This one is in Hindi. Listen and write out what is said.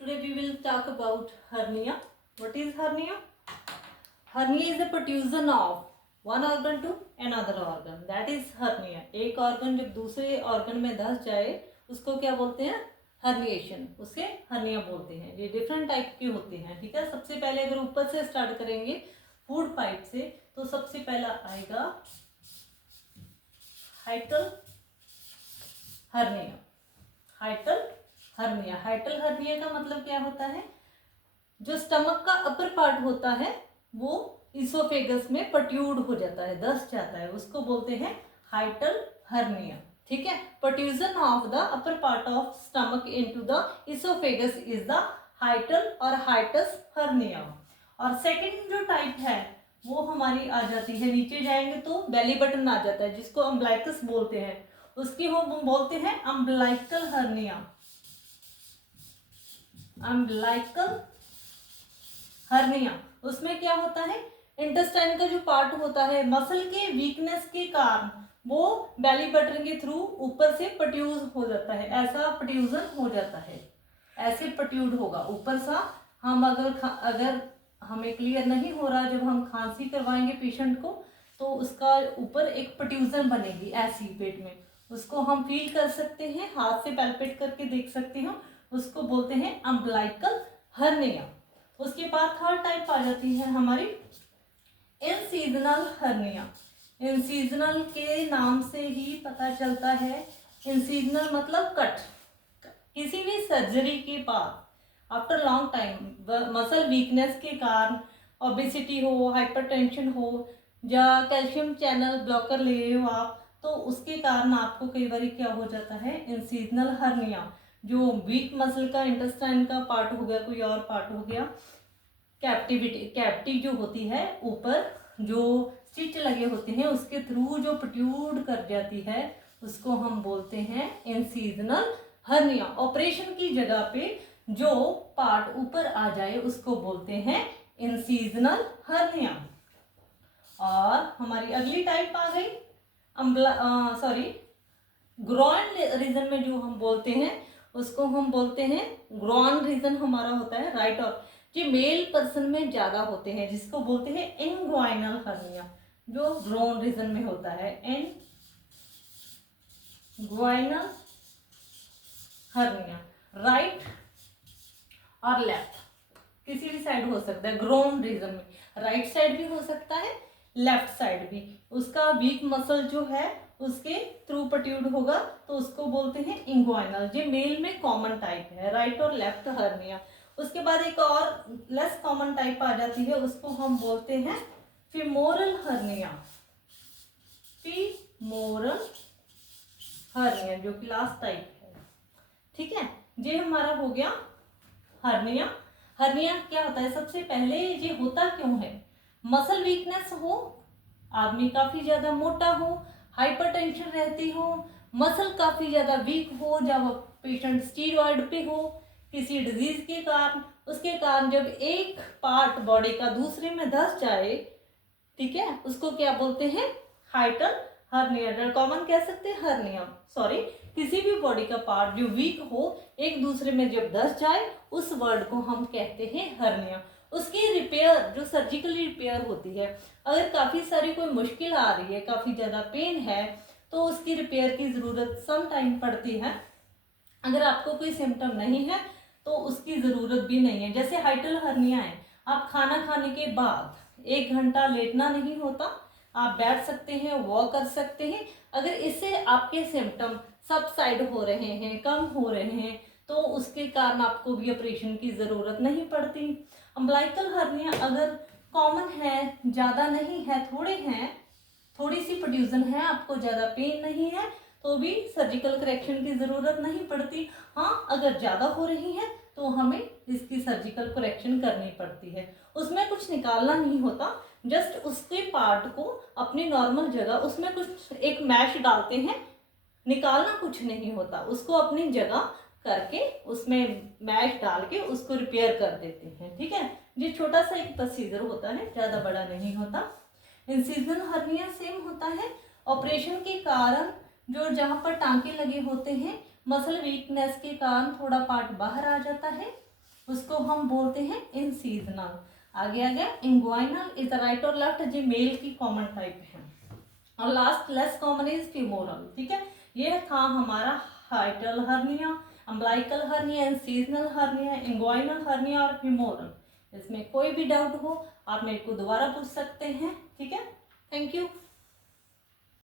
Today we will talk about hernia. What is hernia? Hernia is a protrusion of one organ to another organ. That is hernia. एक organ जब दूसरे organ में धंस जाए उसको क्या बोलते हैं? हर्निएशन. उसे हर्निया बोलते हैं. ये डिफरेंट टाइप के होते हैं. ठीक है. सबसे पहले अगर ऊपर से स्टार्ट करेंगे फूड पाइप से तो सबसे पहला आएगा हाइटल हर्निया. हाइटल हर्निया. हाइटल हर्निया का मतलब क्या होता है? जो स्टमक का अपर पार्ट होता है वो इसोफेगस में प्रोट्रूड हो जाता है, धंस जाता है, उसको बोलते हैं हाइटल हर्निया. ठीक है. Protrusion of the upper part of stomach into the oesophagus is the हाइटल और हाइटस हर्निया. और सेकंड जो टाइप है वो हमारी आ जाती है, नीचे जाएंगे तो बेली बटन आ जाता है जिसको अम्ब्लाइकस बोलते हैं. उसकी हम बोलते हैं अम्ब्लाइकल हर्निया. Umbilical hernia. उसमें क्या होता है? इंटेस्टाइन का जो पार्ट होता है मसल के वीकनेस के कारण वो बेली बटन के थ्रू ऊपर से प्रोट्रूड हो जाता है. ऐसा प्रोट्रूजन हो जाता है, ऐसे प्रोट्रूड होगा ऊपर सा. हम अगर हमें क्लियर नहीं हो रहा, जब हम खांसी करवाएंगे पेशेंट को तो उसका ऊपर एक प्रोट्रूजन बनेगी ऐसी पेट में, उसको हम फील कर सकते हैं, हाथ से पैल्पेट करके देख सकते हैं. उसको बोलते हैं अम्ब्लाइकल हर्निया. उसके बाद थर्ड टाइप आ जाती है हमारी इंसीजनल हर्निया. इंसीजनल के नाम से ही पता चलता है. इंसीजनल मतलब कट. किसी भी सर्जरी के बाद after long time muscle weakness के कारण, ओबेसिटी हो, हाइपरटेंशन हो या कैल्शियम चैनल ब्लॉकर ले रहे हो आप, तो उसके कारण आपको कई बार क्या हो जाता है? Incisional hernia. जो वीक मसल का इंटेस्टाइन का पार्ट हो गया, कोई और पार्ट हो गया, कैविटी जो होती है ऊपर जो स्टिच लगे होते हैं उसके थ्रू जो प्रोट्रूड कर जाती है उसको हम बोलते हैं इंसीजनल हर्निया. ऑपरेशन की जगह पे जो पार्ट ऊपर आ जाए उसको बोलते हैं इंसीजनल हर्निया. और हमारी अगली टाइप आ गई ग्रॉइन रीजन में जो हम बोलते हैं उसको हम बोलते हैं ग्रॉइन रीजन हमारा होता है राइट. और जो मेल पर्सन में ज्यादा होते हैं जिसको बोलते हैं इंग्वाइनल हर्निया, जो ग्रॉइन रीजन में होता है. इंग्वाइनल हर्निया राइट और लेफ्ट किसी भी साइड हो सकता है. ग्रोन रीजन में राइट साइड भी हो सकता है, लेफ्ट साइड भी. उसका वीक मसल जो है उसके थ्रू प्रोट्रूड होगा तो उसको बोलते हैं इंग्वाइनल. जो मेल में कॉमन टाइप है राइट और लेफ्ट हर्निया. उसके बाद एक और लेस कॉमन टाइप आ जाती है, उसको हम बोलते हैं फीमोरल हर्निया. फीमोरल हर्निया जो कि लास्ट टाइप है. ठीक है. ये हमारा हो गया हर्निया. हर्निया क्या होता है? सबसे पहले ये होता क्यों है? मसल वीकनेस हो, आदमी काफी ज्यादा मोटा हो, हाइपरटेंशन रहती हो, मसल काफी ज्यादा वीक हो, जब पेशेंट स्टीरॉयड पे हो किसी डिजीज के कारण, उसके कारण जब एक पार्ट बॉडी का दूसरे में धंस जाए, ठीक है, उसको क्या बोलते हैं? हाइटल हर्निया. कॉमन कह सकते हैं हर्निया. सॉरी, किसी भी बॉडी का पार्ट जो वीक हो एक दूसरे में जब धंस जाए उस वर्ड को हम कहते हैं हर्निया. उसकी रिपेयर जो सर्जिकली रिपेयर होती है, अगर काफी सारी कोई मुश्किल आ रही है, काफी ज्यादा पेन है तो उसकी रिपेयर की जरूरत सम टाइम पड़ती है. अगर आपको कोई सिम्टम नहीं है तो उसकी जरूरत भी नहीं है. जैसे हाइटल हर्निया है, आप खाना खाने के बाद 1 घंटा लेटना नहीं होता, आप बैठ सकते हैं, वॉक कर सकते हैं. अगर इससे आपके सिम्टम सबसाइड हो रहे हैं, कम हो रहे हैं, तो उसके कारण आपको भी ऑपरेशन की जरूरत नहीं पड़ती. अम्ब्लाइकल हर्निया अगर कॉमन है, ज्यादा नहीं है, थोड़े हैं, थोड़ी सी प्रोट्रूजन है, आपको ज्यादा पेन नहीं है तो भी सर्जिकल करेक्शन की जरूरत नहीं पड़ती. हाँ, अगर ज्यादा हो रही है तो हमें इसकी सर्जिकल करेक्शन करनी पड़ती है. उसमें कुछ निकालना नहीं होता, जस्ट उसके पार्ट को अपनी नॉर्मल जगह, उसमें कुछ एक मैश डालते हैं, निकालना कुछ नहीं होता, उसको अपनी जगह करके उसमें मैश डाल के उसको रिपेयर कर देते हैं. ठीक है. ये छोटा सा एक प्रोसीजर होता है, ज्यादा बड़ा नहीं होता. इंसिजनल हर्निया सेम होता है. ऑपरेशन के कारण जो जहाँ पर टांके लगे होते हैं, मसल वीकनेस के कारण थोड़ा पार्ट बाहर आ जाता है, उसको हम बोलते हैं इंसीजनल। आगे आ गया इंग्वाइनल इज राइट और लेफ्ट, जो मेल की कॉमन टाइप है। और last less common is femoral. ठीक है, ये था हमारा हाइटल hernia, umbilical hernia, incisional hernia, inguinal hernia और फीमोरल। इसमें कोई भी डाउट हो आप मेरे को दोबारा पूछ सकते हैं। ठीक है, थैंक यू।